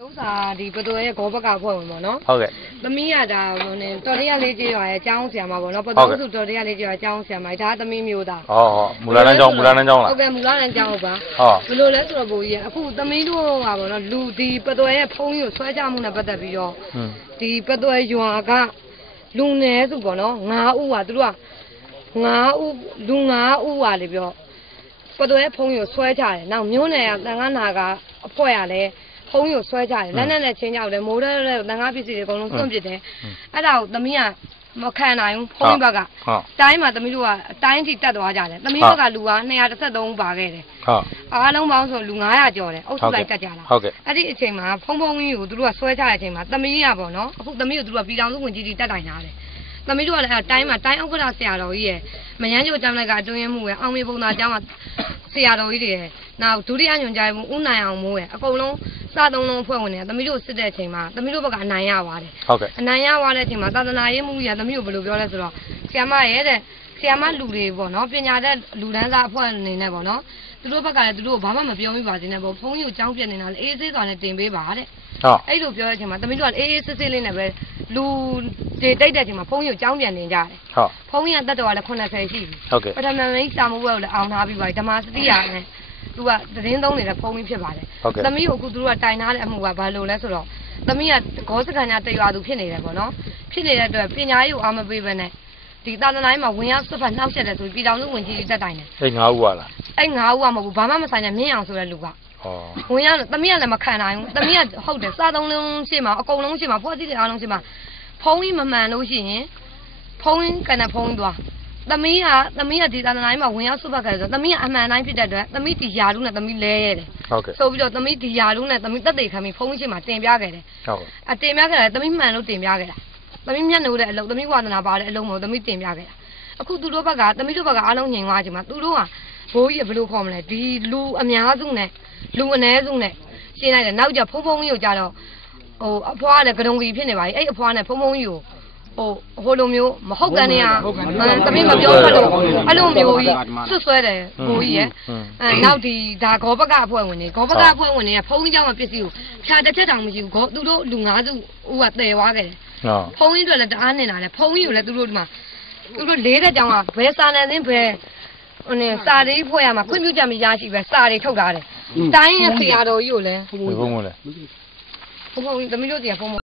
ဥစ္စာဒီဘတော်ရဲ့ဂောဘကဖွဲ့ဝင်ပေါ့နော်ဟုတ်ကဲ့သမီးရတာဟိုနေတော်ရရလေးကြီးရွာရဲ့အကြောင်းဆရာမပေါ့နော်ဘတော်စုတော်ရရလေးကြီးရွာအကြောင်းဆရာမဒါသမီးမျိုးသားဟုတ်မူလာတန်းကျောင်းလားဟုတ်ကဲ့မူလာတန်းကျောင်းဟုတ်ပါဘယ်လိုလဲဆိုတော့ဘိုးကြီးအခုသမီးတို့ကပေါ့နော်လူဒီဘတော်ရဲ့ဖုံးကြီးကိုဆွဲကြမှုနဲ့ပတ်သက်ပြီးတော့ဒီဘတော်ရွာကလူငယ်စုပေါ့နော်9ဦးကသူတို့က9ဦးလူ9ဦးပါလေပြောဘတော်ရဲ့ဖုံးကြီးကိုဆွဲကြတယ်နောက်မျိုးနယ်ကတန်ခါနာကအဖွဲရလဲဖုံးကိုဆွဲကြတယ်လက်နဲ့ချင်းကြောက်တယ်မိုးတဲ့တန်ကားပစ္စည်းတွေအကုန်လုံးစွန့်ပစ်တယ်အဲ့ဒါကိုသမီးကမခံနိုင်ဘူးဖုံးဘက်ကတိုင်းမှာသမီးတို့ကအတိုင်းထိတက်သွားကြတယ်သမီးဘက်ကလူက213ဦးပါခဲ့တယ်အားလုံးပေါင်းဆိုလူ900ကျော်တယ်အုပ်စုလိုက်တက်ကြလာအဲ့ဒီအချိန်မှာဖုံးကြီးကိုသူတို့ကဆွဲကြတဲ့အချိန်မှာသမီးကပေါ့နော်အခုသမီးကိုသူတို့ကပြည်တော်စုဝင်ကြီးတက်တိုင်ထားတယ်သမီးတို့ကလည်းတိုင်းမှာတိုင်းဥက္ကဋ္ဌဆရာတော်ကြီးရဲ့မယန်းကျိုးကျောင်းလိုက်ကအတွင်းမှုရဲ့အောင်မေပုံသာကျောင်းကဆရာတော်ကြီးတွေရဲ့နောက်ဒုတိယညွှန်ကြားမှုဦးနိုင်အောင်မိုးရဲ့အကုန်လုံးစသုံးလုံးဖွဲ့ဝင်နေသမီးတို့စစ်တဲ့အချိန်မှာသမီးတို့ဘက်ကအနိုင်ရပါတယ်ဟုတ်ကဲ့အနိုင်ရသွားတဲ့အချိန်မှာသာသနာရေးမှုကြီးကသမီးတို့ဘယ်လိုပြောလဲဆိုတော့ဆရာမရဲ့တဲ့ဆရာမလူတွေပေါ့နော်ပညာတတ်လူတန်းစားအဖွဲ့အနေနဲ့ပေါ့နော်သူတို့ဘက်ကလည်းသူတို့ဘာမှမပြောမိပါစေနဲ့ပေါ့ဖုန်းကြီးကိုကြောင်းပြနေတာလေအေးဆေးစွာနဲ့တင်ပေးပါတဲ့ဟုတ်အဲ့လိုပြောတဲ့အချိန်မှာသမီးတို့ကအေးအေးဆေးဆေးလေးနဲ့ပဲလူတွေတိတ်တဲ့အချိန်မှာဖုန်းကြီးကိုကြောင်းပြန်နေကြတယ်ဟုတ်ဖုန်းကြီးကတက်တော်ကလည်း80ရှိပြီဟုတ်ကဲ့ပထမမိတ်စာမှုဘက်ကိုလည်းအောင်ထားပြီးပါဓမ္မစတိရနဲ့သူကသတင်းသုံးနေတဲ့ဖုန်းကြီးဖြစ်ပါတယ်သမီးကိုအခုသူတို့ကတိုင်ထားတဲ့အမှုကဘာလို့လဲဆိုတော့သမီးကဂောစကန်ညာတရွာသူဖြစ်နေတယ်ပေါ့နော်ဖြစ်နေတဲ့အတွက်ပညာရေးကိုအားမပေးဘဲနဲ့ဒီသာသနာ့မှာဝင်ရောက်စွတ်ဖက်နှောက်ရက်တယ်ဆိုပြီးပြည်တော်စုဝင်ကြီးတက်တိုင်တယ်အဲ့9ဦးကလားအဲ့9ဦးကမဟုတ်ဘူးဘာမှမဆိုင်တဲ့မြင့်အောင်ဆိုတဲ့လူကဝင်ရောက်သမီးကလည်းမခံနိုင်ဘူးသမီးကဟုတ်တယ်စားသုံးလုံးရှိမှအကုန်လုံးရှိမှဖွဲ့စည်းတဲ့အားလုံးရှိမှဖုန်းကြီးမမှန်လို့ရှိရင်ဖုန်းကနေဖုန်းသွားသမီးကဒီသာသနာ့မှာဝင်ရောက်စွတ်ဖက်ခဲ့ဆိုသမီးကအမှန်တိုင်းဖြစ်တဲ့အတွက်သမီးဒီယာလူနဲ့သမီးလဲရတယ်ဟုတ်ကဲ့ဆိုပြီးတော့သမီးဒီယာလူနဲ့သမီးတက်တေခံပြီးဖုန်းရှိမှတင်ပြခဲ့တယ်ဟုတ်ကဲ့အတင်ပြခဲ့တယ်သမီးမှန်လို့တင်ပြခဲ့တာသမီးမျက်နှာတဲ့အလုံးသမီးဝါသနာပါတဲ့အလုံးကိုသမီးတင်ပြခဲ့တာအခုသူတို့ဘက်ကသမီးတို့ဘက်ကအားလုံးညင်သွားချိန်မှာသူတို့ကဘိုးကြီးကဘယ်လိုခေါ်မလဲဒီလူအများစုနဲ့လူအ ਨੇ စုနဲ့ရှင်းလိုက်တယ်နောက်ကျဖုံးကြီးကိုကြတော့ဟိုအဖွားနဲ့ကတုံကြီးဖြစ်နေပါပြီအဲ့အဖွားနဲ့ဖုံးကြီးကိုဟိုလိုမျိုးမဟုတ်ကန်နေရသမီးမပြောဖတ်လို့အဲ့လိုမျိုးကြီးဆွဆွဲတယ်ဘိုးကြီးရဲ့နောက်ဒီဒါဂောဘကအဖွဲ့ဝင်တွေကဖုံးကြီးเจ้าမှာပစ္စည်းကိုဖြာတစ်ချက်တောင်မရှိဘူးသူတို့လူ9စုဦးကတည်သွားခဲ့တယ်ဖုံးကြီးတို့လည်းတအားနေတာလေဖုံးကြီးကိုလည်းသူတို့ဒီမှာသူတို့၄တဲ့ကြောင်ကဘယ်စာနယ်သင်းဘယ်ဟိုနေစာလေးဖွဲ့ရမှာခွင့်ပြုချက်မရရှိပဲစာတွေထုတ်ထားတယ်တိုင်းရဆရာတော်ကြီးကိုလည်းဘုံမလဲဘုံသမီးတို့တရားဖုံး